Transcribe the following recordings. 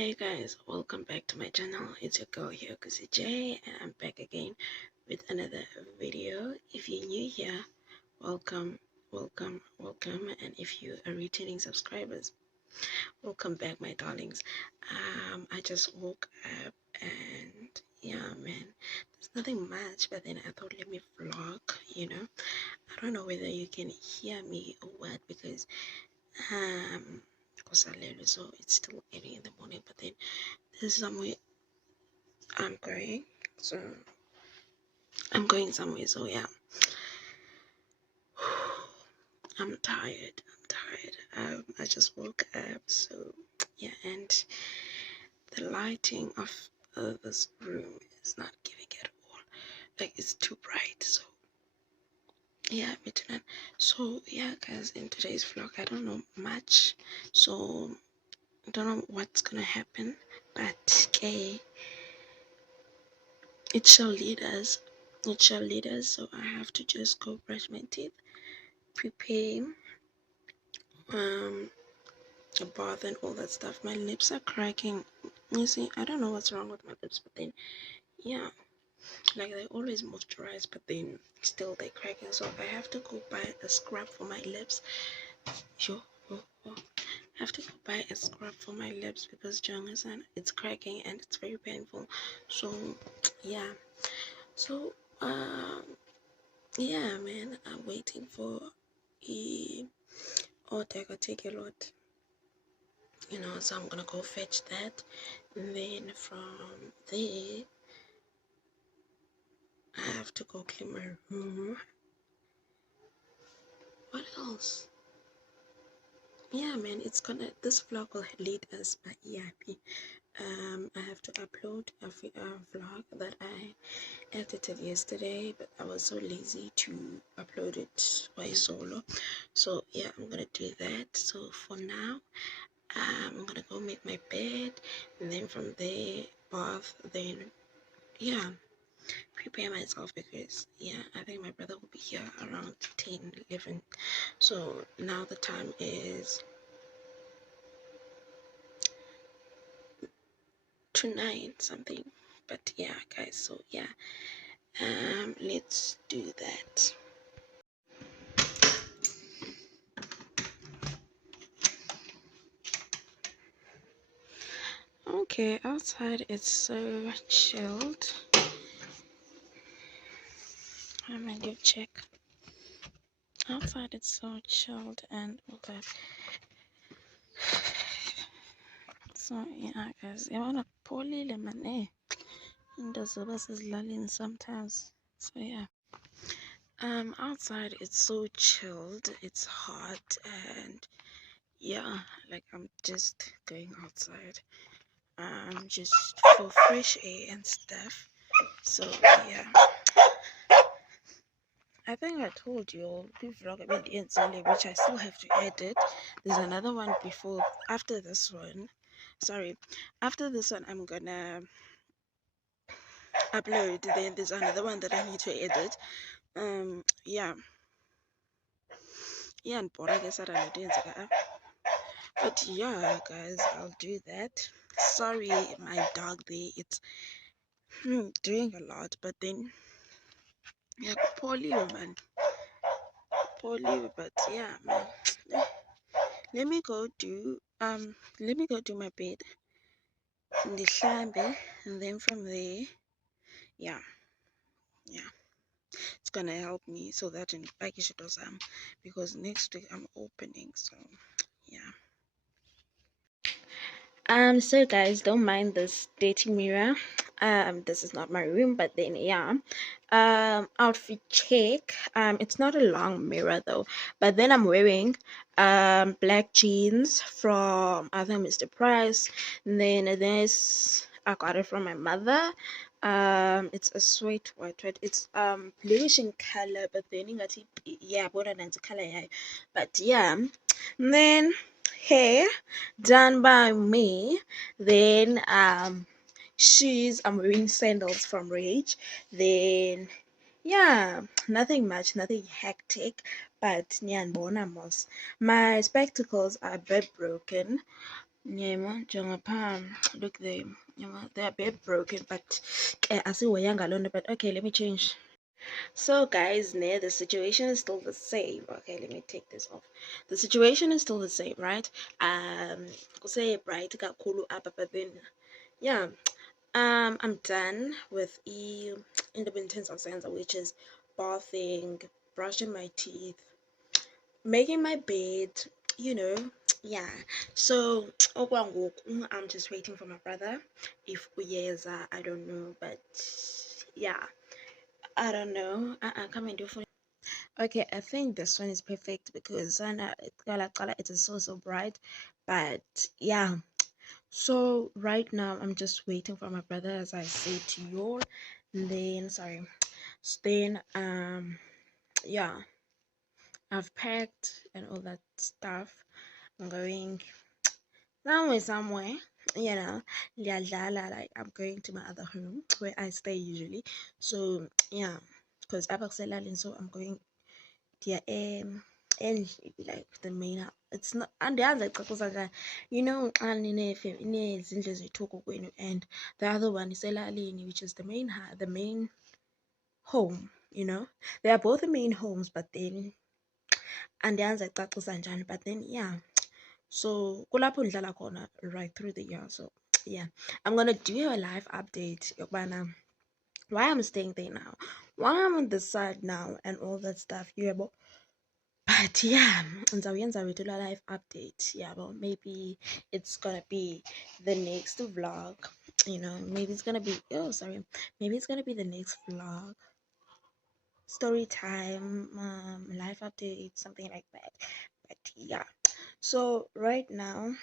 Hey guys, welcome back to my channel. It's your girl here, Kusi J, and I'm back again with another video. If you're new here, welcome, welcome, and if you are returning subscribers, welcome back, my darlings. I just woke up and yeah, man, there's nothing much, but then I thought let me vlog. I don't know whether you can hear me or what because so it's still early in the morning, but then there's somewhere I'm going. So I'm going somewhere. So yeah, I'm tired. I just woke up. So yeah, and the lighting of this room is not giving at all. Like it's too bright. So yeah, midnight. So yeah, guys, in today's vlog, I don't know much. So I don't know what's gonna happen, but okay, it shall lead us. It shall lead us. So I have to just go brush my teeth, prepare a bath and all that stuff. My lips are cracking. You see, I don't know what's wrong with my lips, but then yeah, like they always moisturize, but then still they're cracking. So I have to go buy a scrub for my lips. Sure. I have to go buy a scrub for my lips because Jonathan, it's cracking and it's very painful. So yeah. So yeah, man, I'm waiting for a order. Take a lot. So I'm gonna go fetch that, and then from there I have to go clean my room. What else? Yeah, man, this vlog will lead us by EIP. I have to upload a vlog that I edited yesterday, but I was so lazy to upload it by solo. So yeah, I'm gonna do that. So for now, I'm gonna go make my bed, and then from there bath, then yeah, prepare myself because yeah, I think my brother will be here around 10-11. So now the time is 9 something, but yeah, guys, so yeah, let's do that. Okay, outside it's so chilled. I'm gonna go check. Outside it's so chilled and all that. So yeah, guys, I wanna poly lemon in sometimes. So yeah, outside it's so chilled, it's hot, and yeah, like I'm just going outside just for fresh air and stuff. So yeah, I think I told you all the vlog about the Enzele, which I still have to edit. There's another one after this one. Sorry, after this one I'm gonna upload. Then there's another one that I need to edit. Yeah, and Bora guess I don't know. But yeah, guys, I'll do that. Sorry, my dog there, it's doing a lot, but then yeah, poorly man, poorly, but yeah, man. Let me go do my bed, ndihlambe, and then from there, yeah, it's gonna help me so that in package because next week I'm opening, so yeah. So guys, don't mind this dating mirror. This is not my room, but then yeah. Outfit check. It's not a long mirror though, but then I'm wearing black jeans from I think Mr. Price. And then this I got it from my mother. It's a sweet white. It's bluish in color, but then yeah, color, yeah. But yeah, and then hair done by me. Then shoes, I'm wearing sandals from Rage. Then yeah, nothing much, nothing hectic, but nyanbona mos. My spectacles are a bit broken, Yeah, man, Jongapam. Look, they're a bit broken, but I see we're young alone. But okay, let me change. So, guys, the situation is still the same. Okay, let me take this off. The situation is still the same, right? Say bright kakhulu up, but then, yeah, I'm done with independence of sense, which is bathing, brushing my teeth, making my bed, you know. Yeah. So okwangoku, I'm just waiting for my brother. If uyeza, I don't know, but yeah, I don't know. Come and do for. Okay, I think this one is perfect because it is so bright, but yeah. So right now I'm just waiting for my brother, as I said to you. Then sorry, then yeah, I've packed and all that stuff. I'm going somewhere, you know, like I'm going to my other home where I stay usually. So yeah, because so I'm going there and like the main it's not and the other you know and and the other one is elalini, which is the main home, you know. They are both the main homes, but then and the answer but then yeah. So kulapho ndidlala khona right through the year. So yeah, I'm gonna do a live update yokubana why I'm staying there now, why I'm on the side now, and all that stuff. Yeah, but yeah, ndizawuyenza wethu la live update. Yeah, well, maybe it's gonna be the next vlog. You know, maybe it's gonna be maybe it's gonna be the next vlog, story time, live update, something like that. But yeah, so right now,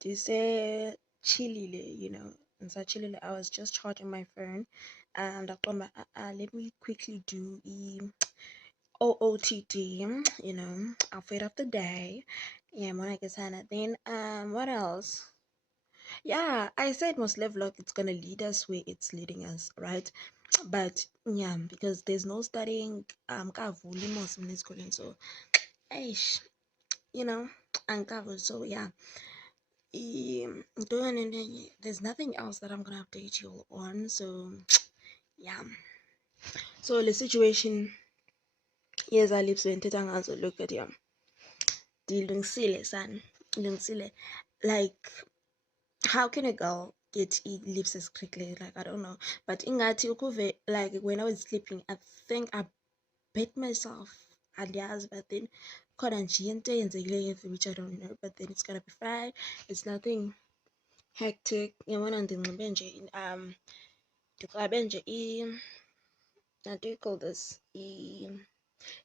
do you say chillile, you know, and so chillile, I was just charging my phone, and I thought, let me quickly do OOTD, you know, outfit of the day. Yeah, Monica Sana. Then what else? Yeah, I said most live vlog it's gonna lead us where it's leading us, right? But yeah, because there's no studying kavuli most in this calling, so aish, you know, and cover. So yeah. There's nothing else that I'm gonna update you on. So yeah. So the situation, yes, I live so in Tetangazo. Look at him. Dilungisile son. Dilungisile. Like, how can a girl get lips as quickly? Like, I don't know. But ingati ukuve, like when I was sleeping, I think I bit myself alias, but then which I don't know, but then it's gonna be fine. It's nothing hectic. Yabona ndinxibe nje ndigrabe nje how do you call this?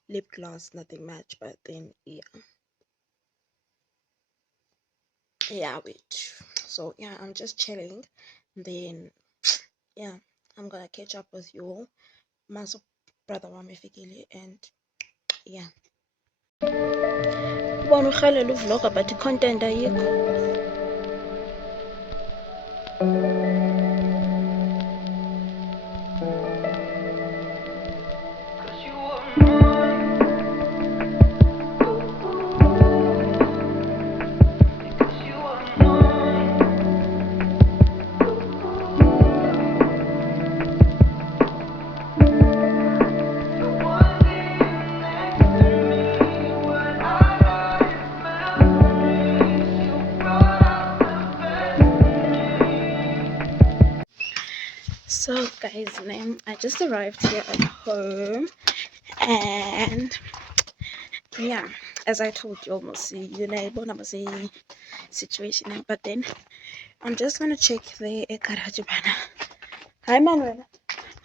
Lip gloss, nothing much, but then yeah, wait. So yeah, I'm just chilling. Then yeah, I'm gonna catch up with you all. Maso brother wami efikile and yeah. Ubona urhalela uvlogger but i-content ayikho. So guys, I just arrived here at home, and yeah, as I told you, almost you know, situation, but then I'm just gonna check the garage bana. Hi Manuel.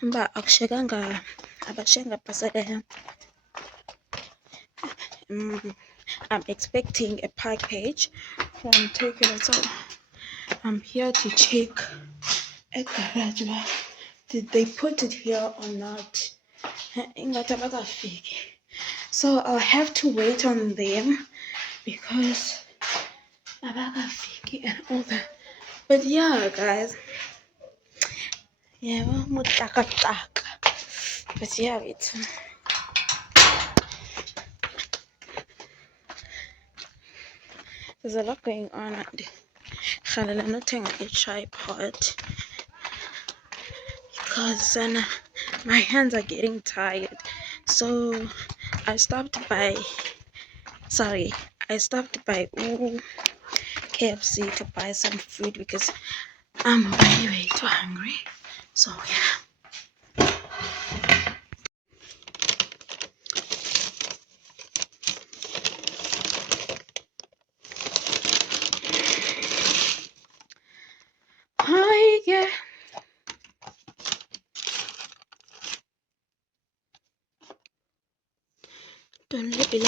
Mba akushekanga abashenga pasaka. I'm expecting a package from Tokyo, so I'm here to check a garage. Did they put it here or not? So I'll have to wait on them because and all that. But yeah, guys. Yeah, but yeah, it's There's a lot going on. I'm not taking a tripod because my hands are getting tired. So I stopped by. Sorry, I stopped by KFC to buy some food because I'm way too hungry. So yeah. Hi, yeah. Don't let me.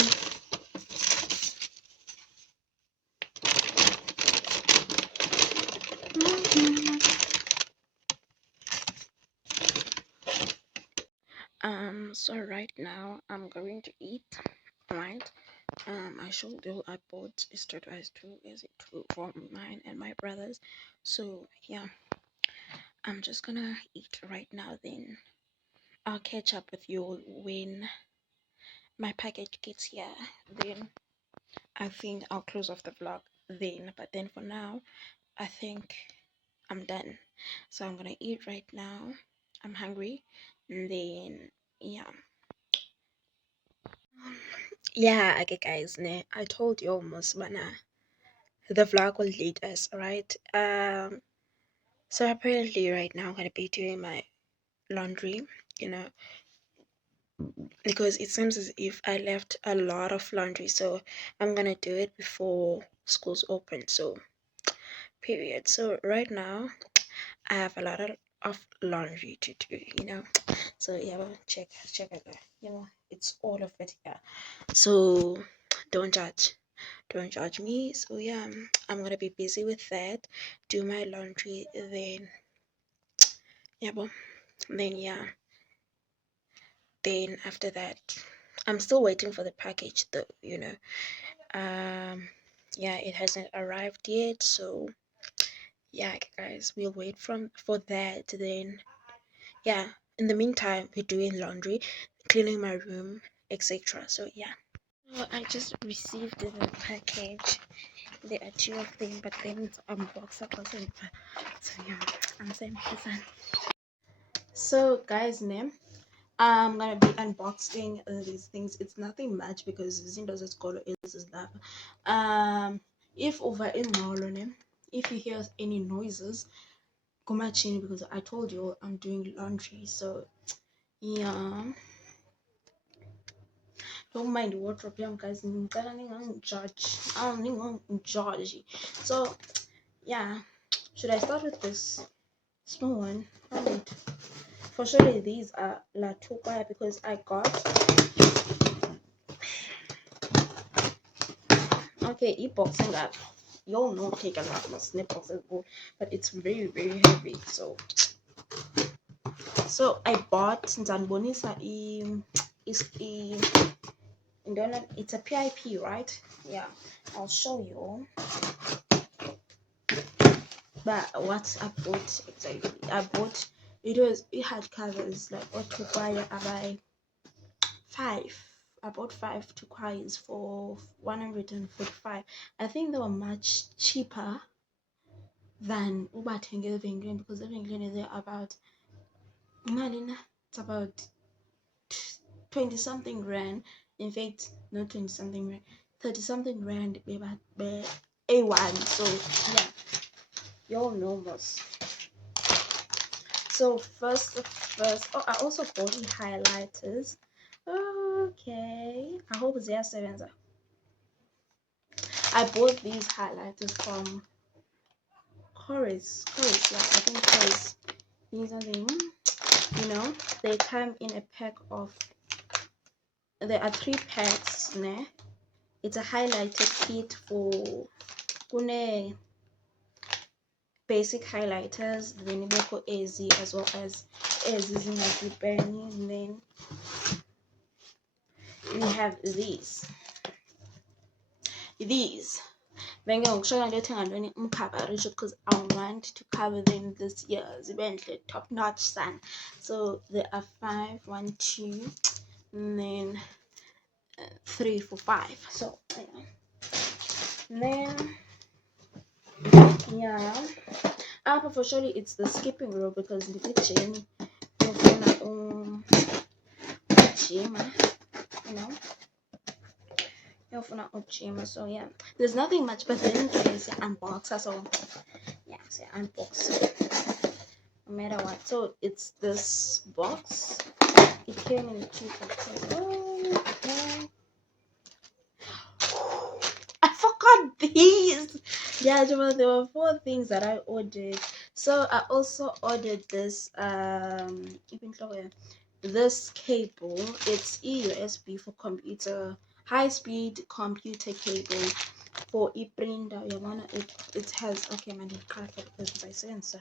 So right now I'm going to eat, right? I showed you I bought a stir rice too, is it too for mine and my brothers. So yeah, I'm just gonna eat right now. Then I'll catch up with you when my package gets here. Then I think I'll close off the vlog then. But then for now, I think I'm done. So I'm gonna eat right now. I'm hungry. And then yeah. Yeah, okay guys, I told you almost but the vlog will lead us, right? So apparently right now I'm gonna be doing my laundry, you know, because it seems as if I left a lot of laundry, so I'm gonna do it before school's open. So period. So right now I have a lot of laundry to do, you know. So yeah, well, check it out. You know, it's all of it here. So don't judge me. So yeah, I'm gonna be busy with that, do my laundry, then yeah, but then yeah, then after that, I'm still waiting for the package though, you know. Yeah, it hasn't arrived yet, so yeah guys, we'll wait for that. Then yeah, in the meantime we're doing laundry, cleaning my room, etc. So yeah. So I just received the package. There are two of them, but then it's unboxed. So yeah, I'm saying present. So guys, name I'm gonna be unboxing these things. It's nothing much because Zindo's scholar is that. If over in Marlon, if you hear any noises, come in because I told you I'm doing laundry. So yeah, don't mind the wardrobe, young guys. Judge. I don't judge. So yeah, should I start with this small one? For sure, these are La Tupa because I got. Okay, e-boxing that. Y'all know take a lot of snip boxes, but it's very heavy. So I bought Zanbonisa is it's a PIP, right? Yeah, I'll show you. But what I bought exactly, it had covers like what to buy. I buy five. I bought five to quiets for 145. I think they were much cheaper than ubathenge evenkileni because evenkileni they're about malina. It's about 20 something rand. In fact, not 20 something rand, 30 something rand. A1. So yeah, you all know most. So first, oh, I also bought the highlighters. Okay, I hope they are seven. I bought these highlighters from Chorus. Yeah, I think Chorus. These are them. You know, they come in a pack of. There are 3 packs. Ne? It's a highlighter kit for Kune basic highlighters. Then Boko AZ as well as AZ in Penny. And then we have these. Then ngiyokutshela ngiyothenga ntoni umkhabarisho because I want to cover them this year. Zibenhle top notch son. So there are 5, 1, 2, and then 3, 4, 5. So yeah. Then yeah, for surely it's the skipping rope because the gym gym, you know, gym. So yeah, there's nothing much, but then there's unbox. So yeah, say unbox no matter what. So it's this box. It came in two boxes. Oh, okay. I forgot these. Yeah, there were four things that I ordered. So I also ordered this even though this cable. It's USB for computer, high speed computer cable for e-printer. You wanna it has okay man it cracked because my sensor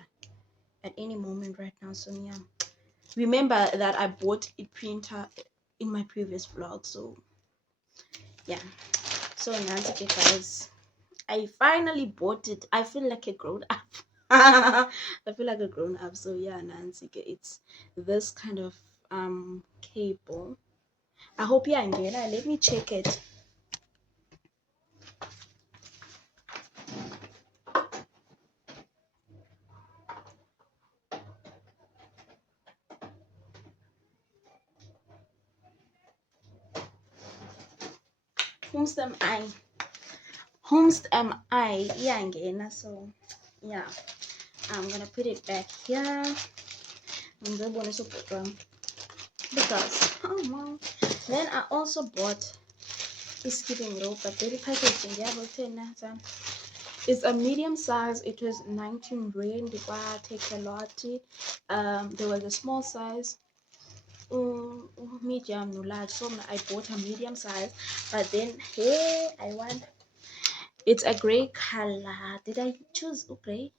at any moment right now. So yeah. Remember that I bought a printer in my previous vlog, so yeah. So now okay guys, I finally bought it. I feel like a grown up. I feel like a grown up. So yeah, Nancy, it's this kind of cable. I hope you're again. Let me check it. Whomst am I? Whomst am I? Yeah, again. So yeah, I'm gonna put it back here. I'm gonna support them because oh wow. Then I also bought this skipping rope, but very packaging. Yeah, but it's a medium size. It was 19 rand. Take a lot. There was a small size, medium, no large. So I bought a medium size. But then, hey, I want. It's a gray color. Did I choose gray?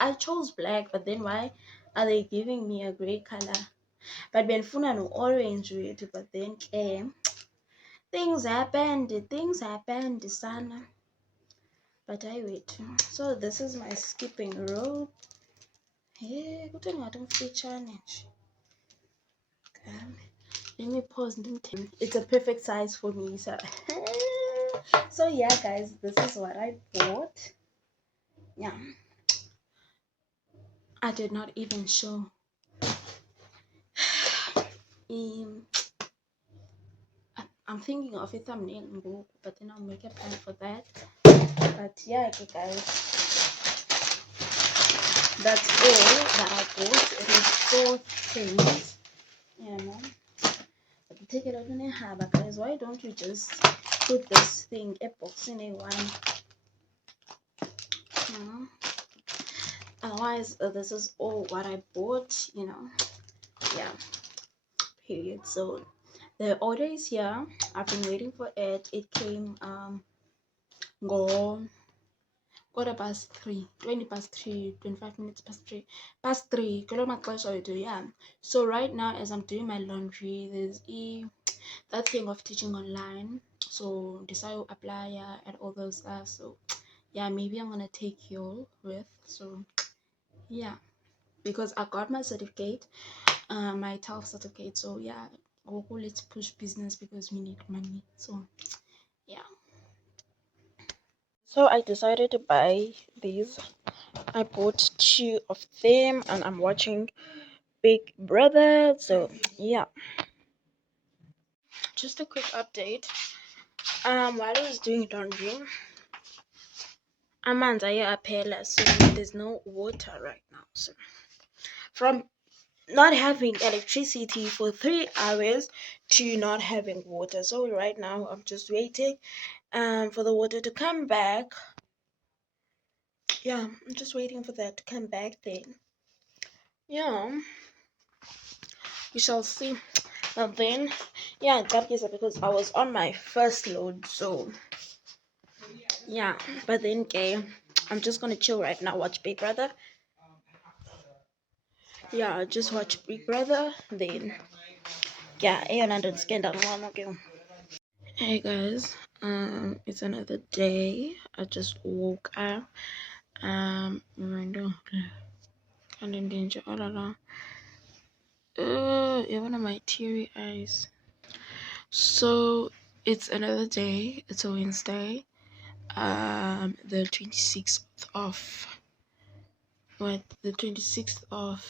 I chose black. But then why are they giving me a gray color? But when funa no orange with. But then things happened. Things happened, son. But I wait. So this is my skipping rope. Hey, kuthi ngathi challenge. Let me pause. It's a perfect size for me. So, so yeah, guys, this is what I bought. Yeah, I did not even show. Um, I'm thinking of a thumbnail, but then I'll make a plan for that. But yeah, okay, guys, that's all that I bought. It is 4 things. You know, take it out in a harbor, guys. Why don't you just put this thing a box in a one? Otherwise, this is all what I bought. Yeah. Period. So the order is here. I've been waiting for it. It came go ~3, 20 past 3, 25 minutes past 3, past 3. Yeah. So right now, as I'm doing my laundry, there's that thing of teaching online. So decide to apply and all those stuff. So yeah, maybe I'm gonna take you with. So yeah, because I got my certificate, my TELF certificate. So yeah, let's push business because we need money. So yeah. So I decided to buy these. I bought 2 of them and I'm watching Big Brother. So yeah. Just a quick update. While I was doing laundry, Amanda aphela, so there's no water right now. So from not having electricity for 3 hours to not having water. So right now I'm just waiting for the water to come back. Yeah, I'm just waiting for that to come back then. Yeah, we shall see. And then yeah, that is because I was on my first load, so yeah, but then okay, I'm just gonna chill right now, watch Big Brother. Yeah, just watch Big Brother, then yeah, and understand that one okay. Hey guys, it's another day. I just woke up. Random, and then danger all around. One of my teary eyes. So it's another day. It's a Wednesday. the 26th of the 26th of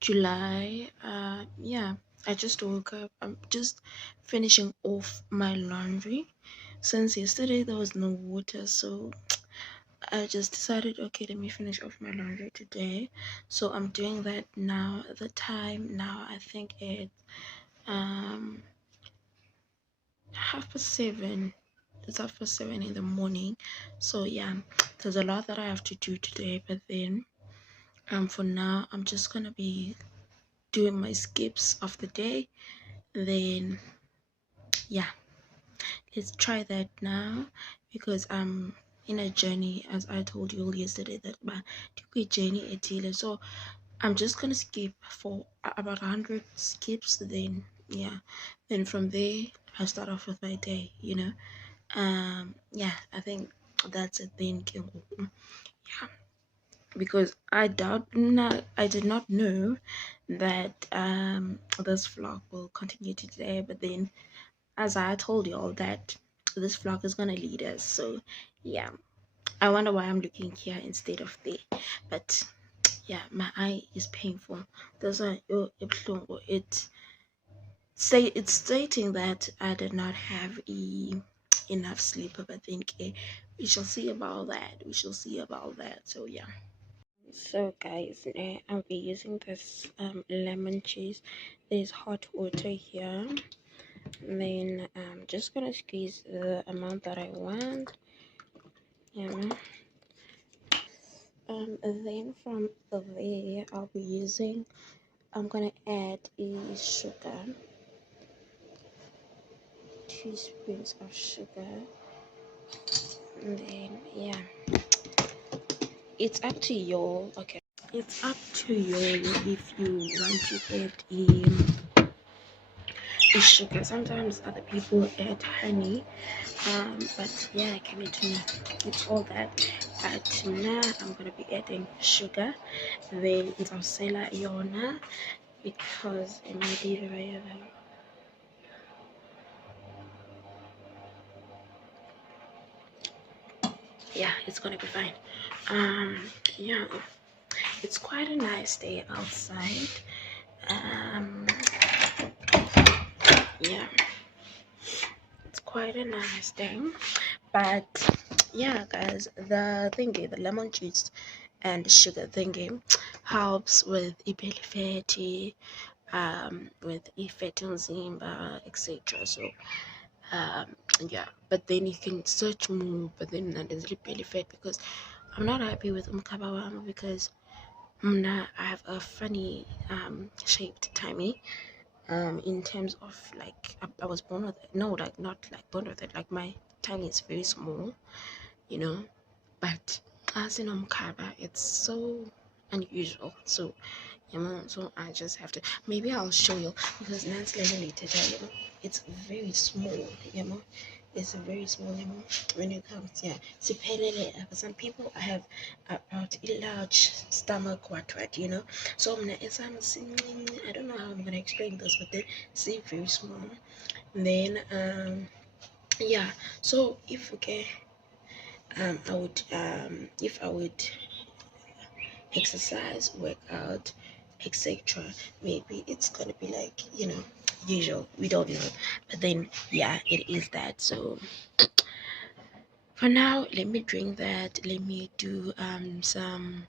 July. Yeah, I just woke up. I'm just finishing off my laundry. Since yesterday there was no water, so I just decided, okay, let me finish off my laundry today. So I'm doing that now. The time now, I think it's um 7:30. It's 7:30 in the morning. So yeah, there's a lot that I have to do today, but then for now I'm just gonna be doing my skips of the day. Then yeah, let's try that now, because I'm in a journey, as I told you all yesterday, that my journey at. So I'm just gonna skip for about 100 skips. Then yeah, then from there I start off with my day. Yeah, I think that's a thing. Yeah, because I did not know that this vlog will continue today, but then as I told you all that this vlog is gonna lead us. So yeah, I wonder why I'm looking here instead of there, but yeah, my eye is painful. There's a it's stating that I did not have enough sleep, but I think we shall see about that. So yeah. So guys, I'll be using this lemon juice. There's hot water here. And then I'm just gonna squeeze the amount that I want. Yeah. And then from there I'll be using, I'm gonna add is sugar, 2 spoons of sugar. And then yeah, it's up to you. Okay, it's up to you if you want to add sugar. Sometimes other people add honey, but yeah, give it to me. It's all that. But now I'm gonna be adding sugar. Then it's sela yona, because it might be very yeah, it's gonna be fine. Yeah, it's quite a nice day outside. um yeah, it's quite a nice thing. But yeah guys, the lemon juice and sugar thingy helps with belly fatty, with fatty zimba, etc. So yeah, but then you can search more, but then there's belly fat, because I'm not happy with umkaba because I have a funny shaped tummy. In terms of like I was born with it. No, like not like born with it, like my tummy is very small, you know. But as in umkaba, it's so unusual. So so I just have to, maybe I'll show you, because Nan's later, it's very small, it's very small, when it comes, yeah. So some people have a large stomach, so I don't know how I'm gonna explain this, but they see very small. And then yeah, so if okay, I would if I would exercise, work out, etc. Maybe it's gonna be like, usual. We don't know. But then yeah, it is that. So for now, let me drink that. Let me do some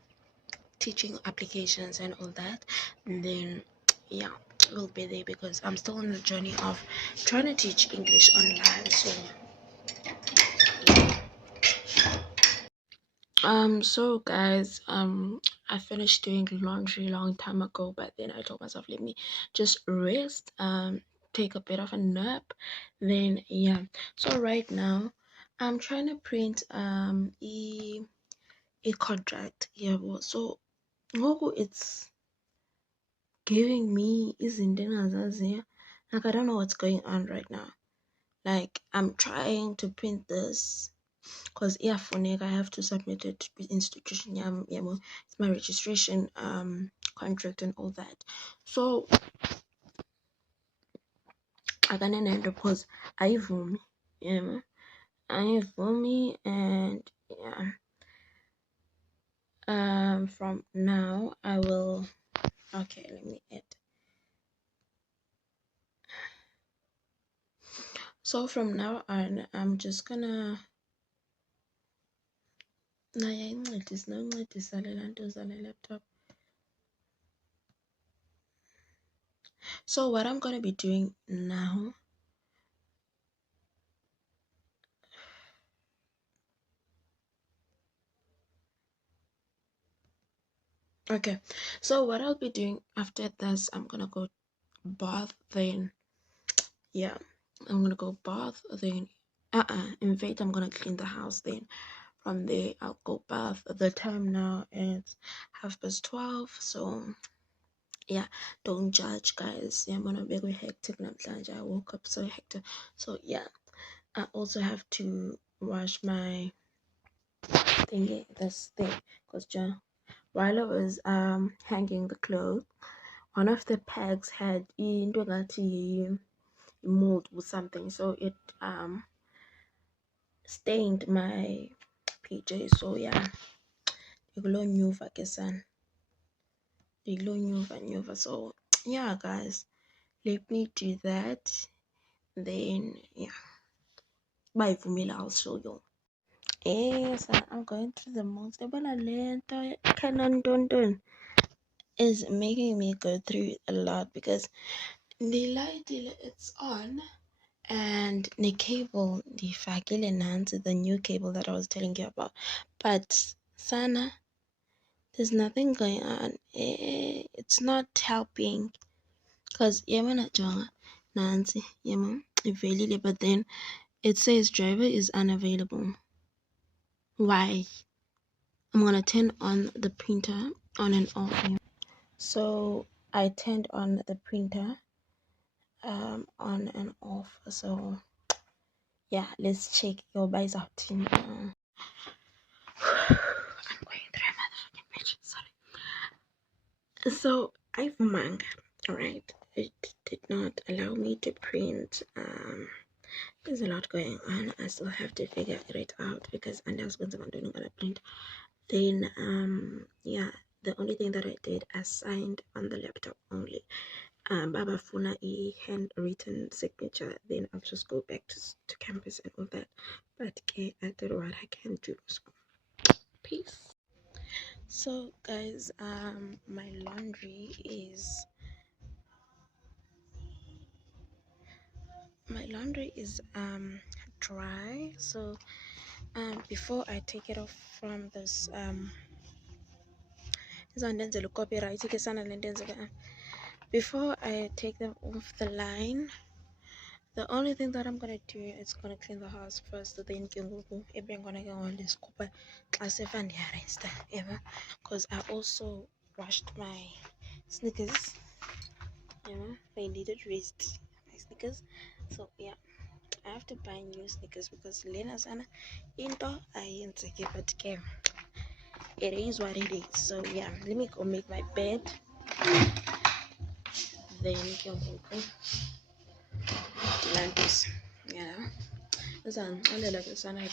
teaching applications and all that. And then yeah, we'll be there, because I'm still on the journey of trying to teach English online. So so guys, I finished doing laundry long time ago, but then I told myself, let me just rest, take a bit of a nap. Then yeah, so right now I'm trying to print a contract. Yeah, well, so it's giving me isn't like I don't know what's going on right now. Like I'm trying to print this, because I have to submit it to the institution. It's my registration contract and all that. So I can end because I me, I Vumi, and yeah, from now I will. Okay, let me add. So from now on, I'm just gonna. Laptop. So what I'm gonna be doing now. Okay, so what I'll be doing after this, I'm gonna go bath, then yeah, I'm gonna go bath, then in fact I'm gonna clean the house, then from there I'll go bath. The time now is 12:30, so yeah, don't judge, guys. Yeah, I'm gonna be hectic namhlanje. I woke up so hectic, so yeah, I also have to wash my thingy, this thing, because while I was hanging the clothes, one of the pegs had into mold or something, so it stained my PJ. So yeah, so yeah, guys, let me do that, then yeah, bye for me. I'll show you. Yes, I'm going through the most Canon Dundun is making me go through a lot, because the light it's on, and the cable, the fakile nancy, the new cable that I was telling you about, but Sana, there's nothing going on. It's not helping, because yamana jonga nancy yama available, but then it says driver is unavailable. Why? I'm gonna turn on the printer on and off. So I turned on the printer on and off. So yeah, let's check your buys out. I'm going through my message. Sorry. So I've manga, alright. It did not allow me to print. There's a lot going on. I still have to figure it out, because and I was going to print. Then yeah, the only thing that I did, I signed on the laptop only. Baba Funa a handwritten signature, then I'll just go back to campus and all that. But okay, I did what I can do. So peace. So guys, my laundry is dry. So before I take it off from this before I take them off the line, the only thing that I'm gonna do is gonna clean the house first, then I'm gonna go on this because I also washed my sneakers. I needed rest my sneakers. So yeah, I have to buy new sneakers, because Lena Sana into I but it is what it is. So yeah, let me go make my bed. Then you can go Atlantis. Yeah. Listen, I like the sun.